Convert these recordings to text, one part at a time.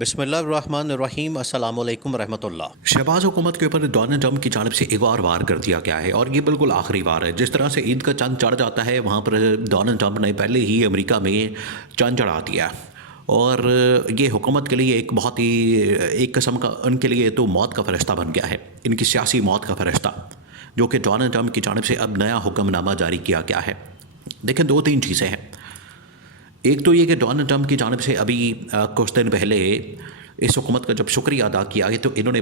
بسم اللہ الرحمن الرحیم۔ السلام علیکم ورحمۃ اللہ۔ شہباز حکومت کے اوپر ڈونلڈ ٹرمپ کی جانب سے ایک اور وار کر دیا گیا ہے، اور یہ بالکل آخری وار ہے۔ جس طرح سے عید کا چاند چڑھ جاتا ہے، وہاں پر ڈونلڈ ٹرمپ نے پہلے ہی امریکہ میں چاند چڑھا دیا، اور یہ حکومت کے لیے ایک بہت ہی ایک قسم کا ان کے لیے تو موت کا فرشتہ بن گیا ہے، ان کی سیاسی موت کا فرشتہ، جو کہ ڈونلڈ ٹرمپ کی جانب سے اب نیا حکم نامہ جاری کیا گیا ہے۔ دیکھیں، دو تین چیزیں ہیں۔ ایک تو یہ کہ ڈونلڈ ٹرمپ کی جانب سے ابھی کچھ دن پہلے اس حکومت کا جب شکریہ ادا کیا ہے، تو انہوں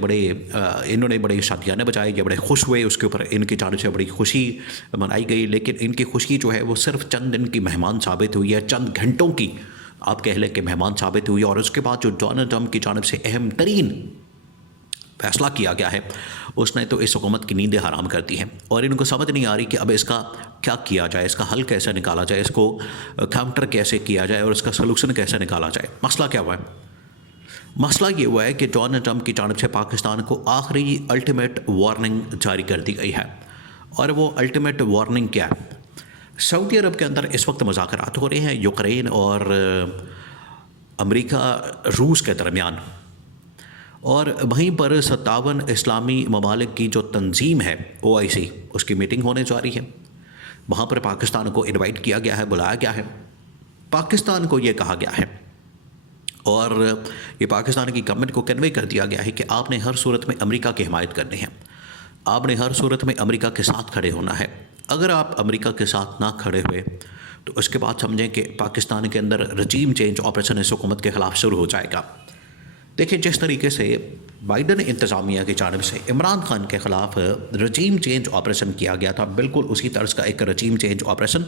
نے بڑے شادیانے بجائے، یہ بڑے خوش ہوئے، اس کے اوپر ان کی جانب سے بڑی خوشی منائی گئی۔ لیکن ان کی خوشی جو ہے وہ صرف چند دن کی مہمان ثابت ہوئی ہے، چند گھنٹوں کی آپ کہہ لیں کہ مہمان ثابت ہوئی، اور اس کے بعد جو ڈونلڈ ٹرمپ کی جانب سے اہم ترین فیصلہ کیا گیا ہے، اس نے تو اس حکومت کی نیندیں حرام کر دی ہیں، اور ان کو سمجھ نہیں آ رہی کہ اب اس کا کیا کیا جائے، اس کا حل کیسے نکالا جائے، اس کو کاؤنٹر کیسے کیا جائے، اور اس کا سلوشن کیسے نکالا جائے۔ مسئلہ کیا ہوا ہے؟ مسئلہ یہ ہوا ہے کہ ڈونلڈ ٹرمپ کی جانب سے پاکستان کو آخری الٹیمیٹ وارننگ جاری کر دی گئی ہے، اور وہ الٹیمیٹ وارننگ کیا ہے؟ سعودی عرب کے اندر اس وقت مذاکرات ہو رہے ہیں یوکرین اور امریکہ روس کے درمیان، اور وہیں پر 57 اسلامی ممالک کی جو تنظیم ہے OIC، اس کی میٹنگ ہونے جا رہی ہے۔ وہاں پر پاکستان کو انوائٹ کیا گیا ہے، بلایا گیا ہے۔ پاکستان کو یہ کہا گیا ہے، اور یہ پاکستان کی گورنمنٹ کو کنوے کر دیا گیا ہے کہ آپ نے ہر صورت میں امریکہ کی حمایت کرنی ہے، آپ نے ہر صورت میں امریکہ کے ساتھ کھڑے ہونا ہے۔ اگر آپ امریکہ کے ساتھ نہ کھڑے ہوئے تو اس کے بعد سمجھیں کہ پاکستان کے اندر رجیم چینج آپریشن اس حکومت کے خلاف شروع ہو جائے گا۔ دیکھیں، جس طریقے سے بائیڈن انتظامیہ کی جانب سے عمران خان کے خلاف رجیم چینج آپریشن کیا گیا تھا، بالکل اسی طرز کا ایک رجیم چینج آپریشن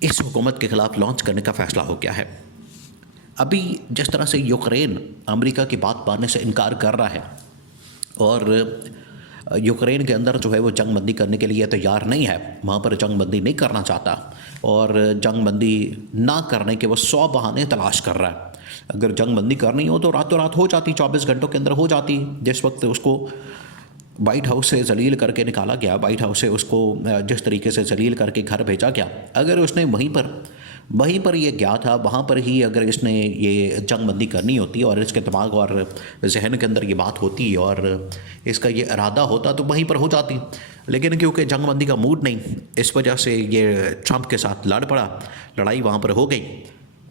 اس حکومت کے خلاف لانچ کرنے کا فیصلہ ہو گیا ہے۔ ابھی جس طرح سے یوکرین امریکہ کی بات ماننے سے انکار کر رہا ہے، اور یوکرین کے اندر جو ہے وہ جنگ بندی کرنے کے لیے تیار نہیں ہے، وہاں پر جنگ بندی نہیں کرنا چاہتا، اور جنگ بندی نہ کرنے کے وہ 100 بہانے تلاش کر رہا ہے۔ اگر جنگ بندی کرنی ہو تو راتوں رات ہو جاتی، 24 گھنٹوں کے اندر ہو جاتی۔ جس وقت اس کو وائٹ ہاؤس سے ذلیل کر کے نکالا گیا، وائٹ ہاؤس سے اس کو جس طریقے سے ذلیل کر کے گھر بھیجا گیا، اگر اس نے وہیں پر یہ گیا تھا، وہاں پر ہی اگر اس نے یہ جنگ بندی کرنی ہوتی، اور اس کے دماغ اور ذہن کے اندر یہ بات ہوتی، اور اس کا یہ ارادہ ہوتا، تو وہیں پر ہو جاتی۔ لیکن کیونکہ جنگ بندی کا موڈ نہیں، اس وجہ سے یہ ٹرمپ کے ساتھ لڑ پڑا، لڑائی وہاں پر ہو گئی۔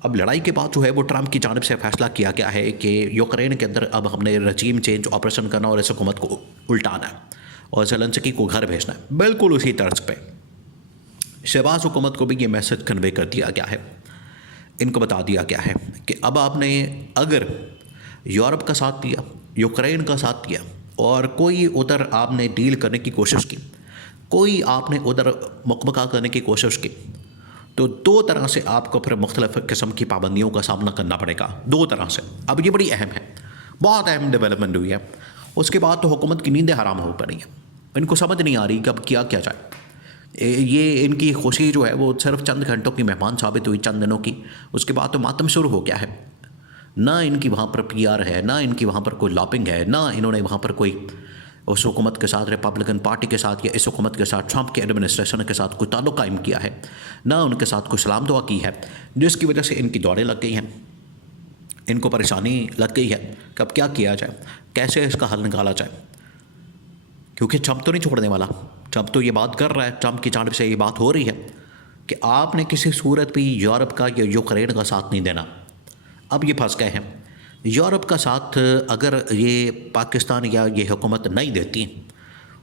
اب لڑائی کے بعد جو ہے وہ ٹرمپ کی جانب سے فیصلہ کیا گیا ہے کہ یوکرین کے اندر اب ہم نے رجیم چینج آپریشن کرنا، اور اس حکومت کو الٹانا ہے، اور زیلنسکی کو گھر بھیجنا ہے۔ بالکل اسی طرز پہ شہباز حکومت کو بھی یہ میسج کنوے کر دیا گیا ہے، ان کو بتا دیا گیا ہے کہ اب آپ نے اگر یورپ کا ساتھ دیا، یوکرین کا ساتھ دیا، اور کوئی ادھر آپ نے ڈیل کرنے کی کوشش کی، کوئی آپ نے ادھر مکمکہ کرنے کی کوشش کی، تو دو طرح سے آپ کو پھر مختلف قسم کی پابندیوں کا سامنا کرنا پڑے گا، دو طرح سے۔ اب یہ بڑی اہم ہے، بہت اہم ڈیولپمنٹ ہوئی ہے۔ اس کے بعد تو حکومت کی نیندیں حرام ہو پڑی ہیں، ان کو سمجھ نہیں آ رہی کہ اب کیا جائے۔ یہ ان کی خوشی جو ہے وہ صرف چند گھنٹوں کی مہمان ثابت ہوئی، چند دنوں کی، اس کے بعد تو ماتم شروع ہو گیا ہے۔ نہ ان کی وہاں پر PR ہے، نہ ان کی وہاں پر کوئی لابنگ ہے، نہ انہوں نے وہاں پر کوئی اس حکومت کے ساتھ، ریپبلکن پارٹی کے ساتھ، یا اس حکومت کے ساتھ، ٹرمپ کے ایڈمنسٹریشن کے ساتھ کوئی تعلق قائم کیا ہے، نہ ان کے ساتھ کوئی سلام دعا کی ہے، جس کی وجہ سے ان کی دوڑیں لگ گئی ہیں، ان کو پریشانی لگ گئی ہے کہ اب کیا کیا جائے، کیسے اس کا حل نکالا جائے۔ کیونکہ ٹرمپ تو نہیں چھوڑنے والا، ٹرمپ تو یہ بات کر رہا ہے، ٹرمپ کی جانب سے یہ بات ہو رہی ہے کہ آپ نے کسی صورت بھی یورپ کا یا یوکرین کا ساتھ نہیں دینا۔ اب یہ پھنس گئے ہیں۔ یورپ کا ساتھ اگر یہ پاکستان یا یہ حکومت نہیں دیتی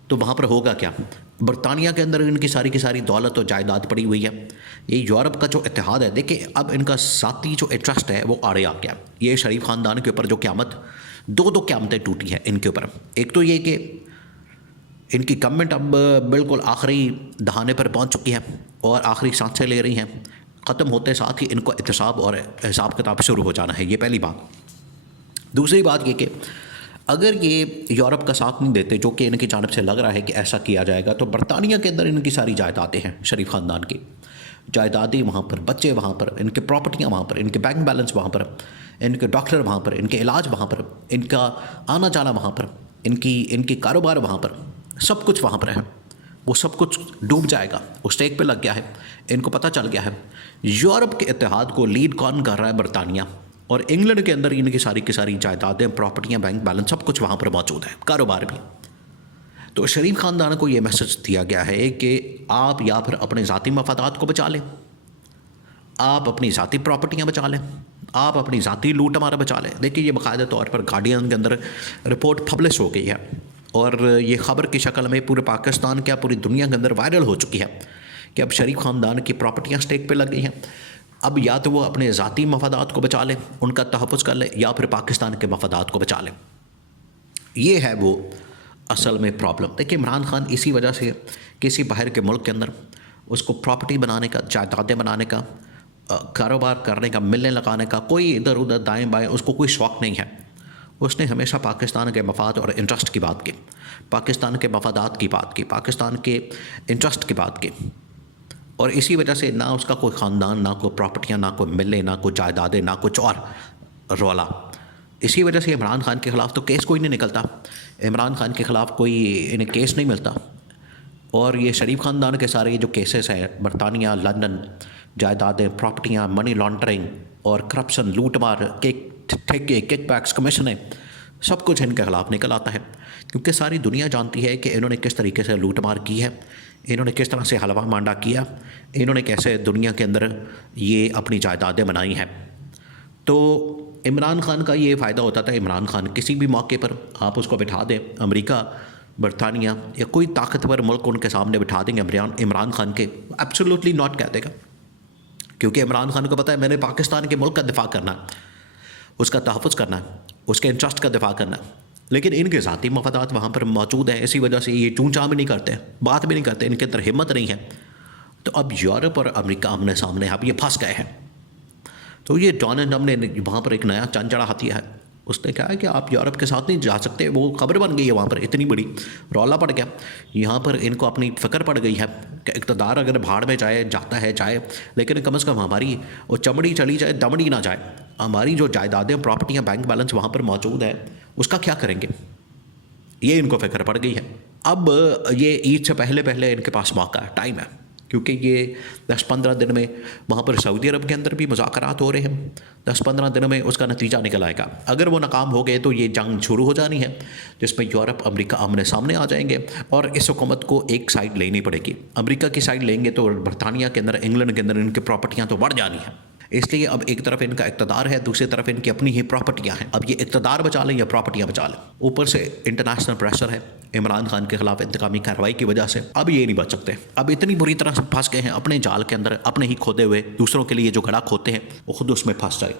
تو وہاں پر ہوگا کیا؟ برطانیہ کے اندر ان کی ساری کی ساری دولت و جائیداد پڑی ہوئی ہے۔ یہ یورپ کا جو اتحاد ہے، دیکھیں اب ان کا ذاتی جو انٹرسٹ ہے وہ آڑے آ گیا۔ یہ شریف خاندان کے اوپر جو قیامت، دو قیامتیں ٹوٹی ہیں ان کے اوپر۔ ایک تو یہ کہ ان کی گورنمنٹ اب بالکل آخری دہانے پر پہنچ چکی ہے، اور آخری سانسیں لے رہی ہیں، ختم ہوتے ساتھ ہی ان کو احتساب اور حساب کتاب شروع ہو جانا ہے، یہ پہلی بات۔ دوسری بات یہ کہ اگر یہ یورپ کا ساتھ نہیں دیتے، جو کہ ان کی جانب سے لگ رہا ہے کہ ایسا کیا جائے گا، تو برطانیہ کے اندر ان کی ساری جائیدادیں ہیں، شریف خاندان کی جائیدادیں وہاں پر، بچے وہاں پر، ان کے پراپرٹیاں وہاں پر، ان کے بینک بیلنس وہاں پر، ان کے ڈاکٹر وہاں پر، ان کے علاج وہاں پر، ان کا آنا جانا وہاں پر، ان کی کاروبار وہاں پر، سب کچھ وہاں پر ہے۔ وہ سب کچھ ڈوب جائے گا، اس ٹیک پہ لگ گیا ہے، ان کو پتہ چل گیا ہے۔ یورپ کے اتحاد کو لیڈ کون کر رہا ہے؟ برطانیہ، اور انگلینڈ کے اندر ان کی ساری جائیدادیں، پراپرٹیاں، بینک بیلنس سب کچھ وہاں پر موجود ہے، کاروبار بھی۔ تو شریف خاندان کو یہ میسج دیا گیا ہے کہ آپ یا پھر اپنے ذاتی مفادات کو بچا لیں، آپ اپنی ذاتی پراپرٹیاں بچا لیں، آپ اپنی ذاتی لوٹ مار بچا لیں۔ دیکھیے یہ باقاعدہ طور پر گارڈین کے اندر رپورٹ پبلش ہو گئی ہے اور یہ خبر کی شکل میں پورے پاکستان کیا پوری دنیا کے اندر وائرل ہو چکی ہے کہ اب شریف خاندان کی پراپرٹیاں اسٹیک پہ لگ گئی ہیں۔ اب یا تو وہ اپنے ذاتی مفادات کو بچا لیں، ان کا تحفظ کر لیں، یا پھر پاکستان کے مفادات کو بچا لیں۔ یہ ہے وہ اصل میں پرابلم۔ دیکھیے عمران خان اسی وجہ سے کسی باہر کے ملک کے اندر اس کو پراپرٹی بنانے کا، جائیدادیں بنانے کا، کاروبار کرنے کا، ملنے لگانے کا، کوئی ادھر ادھر دائیں بائیں اس کو کوئی شوق نہیں ہے۔ اس نے ہمیشہ پاکستان کے مفاد اور انٹرسٹ کی بات کی، پاکستان کے مفادات کی بات کی، پاکستان کے انٹرسٹ کی بات کی، اور اسی وجہ سے نہ اس کا کوئی خاندان، نہ کوئی پراپرٹیاں، نہ کوئی ملیں، نہ کوئی جائیدادیں، نہ کچھ اور رولا۔ اسی وجہ سے عمران خان کے خلاف تو کیس کوئی نہیں نکلتا، عمران خان کے خلاف کوئی انہیں کیس نہیں ملتا۔ اور یہ شریف خاندان کے سارے جو کیسز ہیں، برطانیہ، لندن، جائیدادیں، پراپرٹیاں، منی لانڈرنگ اور کرپشن، لوٹ مار، ٹھیکے، کک بیکس، کمیشنیں، سب کچھ ان کے خلاف نکل آتا ہے، کیونکہ ساری دنیا جانتی ہے کہ انہوں نے کس طریقے سے لوٹ مار کی ہے، انہوں نے کس طرح سے حلوہ مانڈا کیا، انہوں نے کیسے دنیا کے اندر یہ اپنی جائیدادیں بنائی ہیں۔ تو عمران خان کا یہ فائدہ ہوتا تھا، عمران خان کسی بھی موقع پر آپ اس کو بٹھا دیں، امریکہ، برطانیہ یا کوئی طاقتور ملک ان کے سامنے بٹھا دیں گے عمران خان کے، ایبسولوٹلی ناٹ کہہ دے گا، کیونکہ عمران خان کو پتہ ہے میں نے پاکستان کے ملک کا دفاع کرنا ہے، اس کا تحفظ کرنا ہے، اس کے انٹرسٹ کا دفاع کرنا ہے۔ لیکن ان کے ذاتی مفادات وہاں پر موجود ہیں، اسی وجہ سے یہ چون چاں بھی نہیں کرتے، بات بھی نہیں کرتے، ان کے اندر ہمت نہیں ہے۔ تو اب یورپ اور امریکہ آمنے سامنے، اب یہ پھنس گئے ہیں۔ تو یہ ڈونلڈ ٹرمپ نے وہاں پر ایک نیا چند چڑھا دیا ہے، اس نے کہا ہے کہ آپ یورپ کے ساتھ نہیں جا سکتے، وہ خبر بن گئی ہے وہاں پر اتنی بڑی، رولا پڑ گیا یہاں پر، ان کو اپنی فکر پڑ گئی ہے کہ اقتدار اگر بھاڑ میں جاتا ہے جائے، لیکن کم از کم ہماری وہ چمڑی چلی جائے، دمڑی نہ جائے، ہماری جو جائیدادیں، پراپرٹیاں، بینک بیلنس وہاں پر موجود ہے اس کا کیا کریں گے، یہ ان کو فکر پڑ گئی ہے۔ اب یہ عید سے پہلے ان کے پاس موقع ہے، ٹائم ہے، کیونکہ یہ 10-15 دن میں وہاں پر سعودی عرب کے اندر بھی مذاکرات ہو رہے ہیں، 10-15 دنوں میں اس کا نتیجہ نکل آئے گا۔ اگر وہ ناکام ہو گئے تو یہ جنگ شروع ہو جانی ہے، جس میں یورپ، امریکہ آمنے سامنے آ جائیں گے، اور اس حکومت کو ایک سائڈ لینی پڑے گی۔ امریکہ کی سائڈ لیں گے تو برطانیہ کے اندر، انگلینڈ کے اندر ان کی پراپرٹیاں تو بڑھ جانی ہیں، اس لیے اب ایک طرف ان کا اقتدار ہے، دوسری طرف ان کی اپنی ہی پراپرٹیاں ہیں، اب یہ اقتدار بچا لیں یا پراپرٹیاں بچا لیں۔ اوپر سے انٹرنیشنل پریشر ہے عمران خان کے خلاف انتقامی کارروائی کی وجہ سے، اب یہ نہیں بچ سکتے، اب اتنی بری طرح سے پھنس گئے ہیں اپنے جال کے اندر، اپنے ہی کھودے ہوئے، دوسروں کے لیے جو گھڑا کھوتے ہیں وہ خود اس میں پھنس جائے۔